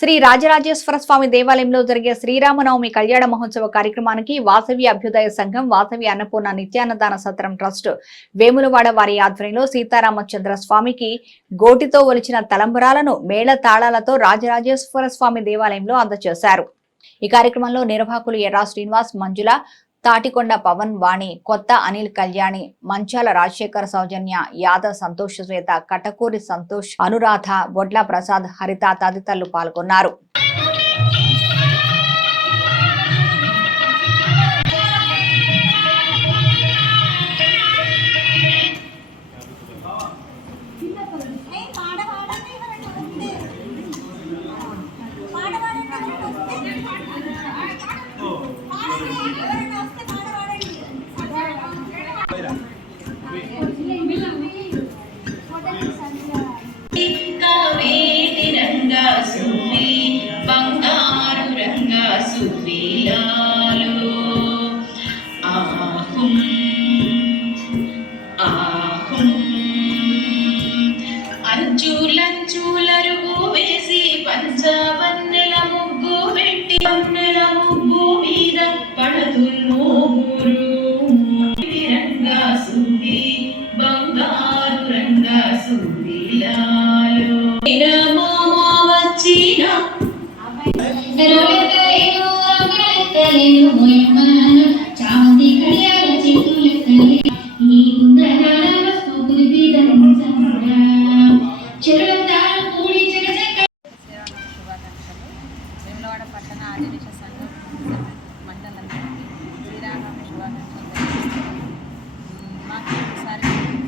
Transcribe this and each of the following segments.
శ్రీ రాజరాజేశ్వర స్వామి దేవాలయంలో జరిగే శ్రీరామనవమి కళ్యాణ మహోత్సవ కార్యక్రమానికి వాసవి అభ్యుదయ సంఘం, వాసవి అన్నపూర్ణ నిత్యాన్నదాన సత్రం ట్రస్ట్ వేములవాడ వారి ఆధ్వర్యంలో సీతారామచంద్ర స్వామికి గోటితో ఒలిచిన తలంబరాలను మేళ తాళాలతో రాజరాజేశ్వర స్వామి దేవాలయంలో అందజేశారు. ఈ కార్యక్రమంలో నిర్వాహకులు ఎర్రా శ్రీనివాస్, మంజుల, తాటికొండ పవన్, వాణి, కొత్త అనిల్, కళ్యాణి, మంచాల రాజశేఖర్, సౌజన్య, యాదవ్, సంతోష్, శ్వేత, కటకూరి సంతోష్, అనురాధ, బొడ్ల ప్రసాద్, హరిత తదితరులు పాల్గొన్నారు. అంచులంచులరుగు వేసి పంచవన్నెల ముగ్గు పెట్టి వన్నెల ముగ్గు మీద పడతున్నోరు రంగా సుంది బంగారు రంగా సుందిలాలో మామ వచ్చిన చాంతి కడియాల చేతులెత్తలే ఈ ఉందనాల వస్తు వేములవాడ పట్టణ ఆదివేశ సంఘం మహిళలందరికీ శ్రీరామనవమి శుభాకాంక్షలు. మాకు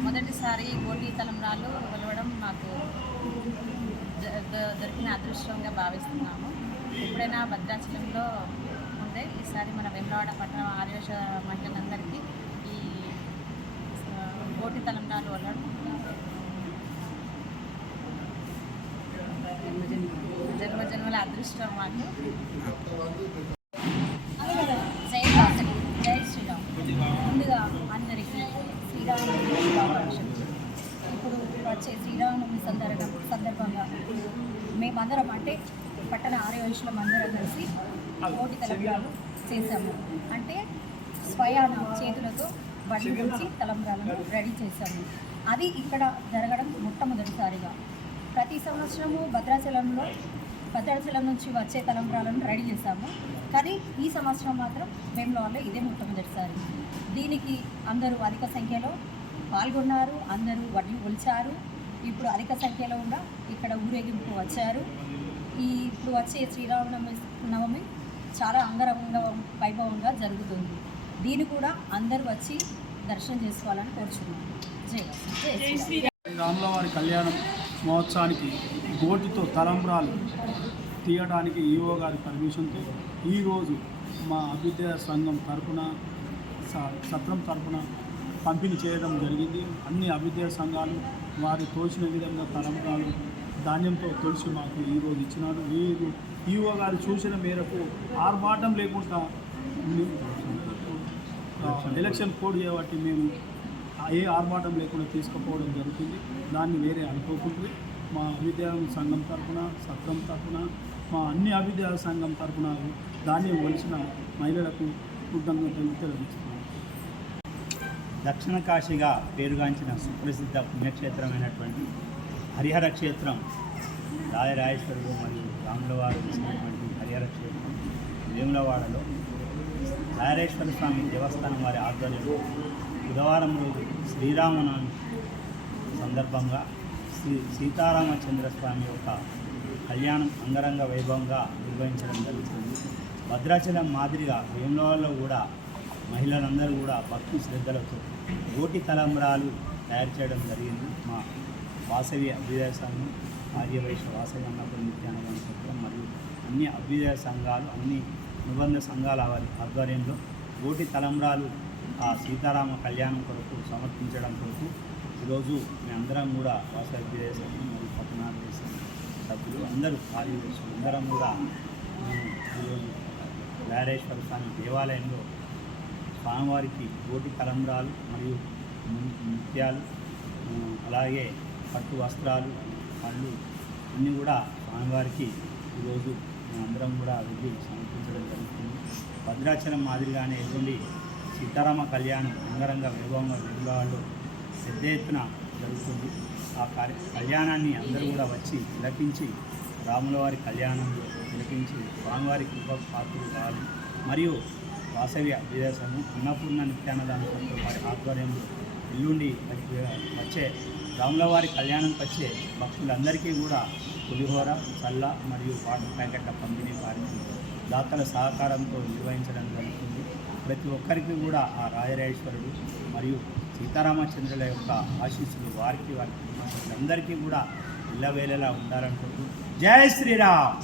మొదటిసారి గోటి తలంబ్రాలు వెలవడం మాకు దొరికిన అదృష్టంగా భావిస్తున్నాము. ఎప్పుడైనా భద్రాచలంలో ఉండే ఈసారి మన వేములవాడ పట్టణ ఆదివేశ మహిళలందరికీ ఈ గోటి తలంబ్రాలు వెళ్ళడం జన్మజన్మల అదృష్టం మాకు. జై శ్రీరామ్. ముందుగా అందరికీ శ్రీరామనవమి శుభాకాంక్షలు. ఇప్పుడు వచ్చే శ్రీరామనవమి సందర్భంగా మేమందరం అంటే పట్టణ ఆర్యవైశ్యులం అందరం కలిసి కోటి తలంబ్రాలు చేశాము. అంటే స్వయాన చేతులతో బండి నుంచి తలంబ్రాలను రెడీ చేశాము. అది ఇక్కడ జరగడం మొట్టమొదటిసారిగా. ప్రతి సంవత్సరము భద్రాచలం నుంచి వచ్చే తలంబ్రాలను రెడీ చేశాము. కానీ ఈ సంవత్సరం మాత్రం వేములవాడలో ఇదే మొట్టమొదటిసారి. దీనికి అందరూ అధిక సంఖ్యలో పాల్గొన్నారు, అందరూ వడ్లు ఒలిచారు. ఇప్పుడు అధిక సంఖ్యలో కూడా ఇక్కడ ఊరేగింపు వచ్చారు. ఇప్పుడు వచ్చే శ్రీరామనవమి చాలా అంగరంగ వైభవంగా జరుగుతుంది. దీన్ని కూడా అందరూ వచ్చి దర్శనం చేసుకోవాలని కోరుచున్నాను. జై శ్రీ రాములవారి కళ్యాణ మహోత్సవానికి గోటితో తలంబ్రాలు తీయడానికి ఈఓ గారి పర్మిషన్తో ఈరోజు మా అభ్యుదయ సంఘం తరఫున సత్రం తరఫున పంపిణీ చేయడం జరిగింది. అన్ని అభ్యుదయ సంఘాలు వారి తోచిన విధంగా తలంబ్రాలు ధాన్యంతో తొలిచి మాకు ఈరోజు ఇచ్చినారు. ఈఓ గారు చూసిన మేరకు ఆర్భాటం లేకుండా ఎలక్షన్ కోడ్ చేయబట్టి మేము ఏ ఆర్భాటం లేకుండా తీసుకుపోవడం జరుగుతుంది. దాన్ని వేరే అనుకోకుండా మా అభ్యుదయ సంఘం తరఫున, సత్రం తరఫున, మా అన్ని అభ్యుదయ సంఘం తరఫున ధాన్యం ఒలిచిన మహిళలకు కృతజ్ఞతలు తెలియజేస్తున్నాను. దక్షిణ కాశీగా పేరుగాంచిన సుప్రసిద్ధ పుణ్యక్షేత్రమైనటువంటి హరిహర క్షేత్రం, రాజరాజేశ్వరుడు మరియు రాములవారు ఇచ్చినటువంటి హరిహర క్షేత్రం వేములవాడలో రాజరాజేశ్వర స్వామి దేవస్థానం వారి ఆధ్వర్యంలో బుధవారం రోజు శ్రీరామనవమి సందర్భంగా సీతారామచంద్ర స్వామి యొక్క కళ్యాణం అంగరంగ వైభవంగా నిర్వహించడం జరుగుతుంది. భద్రాచలం మాదిరిగా వేములవాడలో కూడా మహిళలందరూ కూడా భక్తి శ్రద్ధలతో గోటి తలంబ్రాలు తయారు చేయడం జరిగింది. మా వాసవి అభ్యుదయ సంఘం, ఆర్యవైశ్య వాసవి అన్నపూర్ణ నిత్యాన్నదాన సత్రం మరియు అన్ని అభ్యుదయ సంఘాలు, అన్ని అనుబంధ సంఘాల వారి ఆధ్వర్యంలో గోటి తలంబ్రాలు ఆ సీతారామ కళ్యాణం కొరకు సమర్పించడం కొరకు ఈరోజు మేమందరం కూడా వాసవి అభ్యుదయ సంఘం మరియు పట్టణాభ్యుదయ సభ్యులు అందరూ ఆర్యవైశ్యులు అందరం కూడా మేము ఈరోజు రాజరాజేశ్వర స్వామి దేవాలయంలో స్వామివారికి గోటి తలంబ్రాలు మరియు నృత్యాలు, అలాగే పట్టు వస్త్రాలు, పళ్ళు అన్నీ కూడా స్వామివారికి ఈరోజు మేమందరం కూడా వెళ్ళి సమర్పించడం జరుగుతుంది. భద్రాచలం మాదిరిగానే ఎల్లుండి సీతారామ కళ్యాణం రంగరంగ వైభవంగా వేములవాడలో పెద్ద ఎత్తున జరుగుతుంది. ఆ కళ్యాణాన్ని అందరూ కూడా వచ్చి తిలకించి రాముల వారి కళ్యాణంలో తిలకించి స్వామివారి కృప పాత్రలు కావాలి. మరియు వాసవి అభ్యుదయ సంఘం అన్నపూర్ణ నిత్యాన్నదాన సంస్థ వారి ఆధ్వర్యంలో ఎల్లుండి వచ్చే రాములవారి కళ్యాణంకి వచ్చే భక్తులందరికీ కూడా పులిహోర, చల్ల మరియు వాటర్ ప్యాకెట్ల పంపిణీ కార్యక్రమం దాతల సహకారంతో నిర్వహించడం జరుగుతుంది. ప్రతి ఒక్కరికి కూడా ఆ రాజరాజేశ్వరుడు మరియు సీతారామచంద్రుల యొక్క ఆశీస్సులు వారికి వారి కుటుంబాలందరికీ కూడా ఇళ్ళవేళలా ఉండాలనుకుంటూ జై శ్రీరామ్.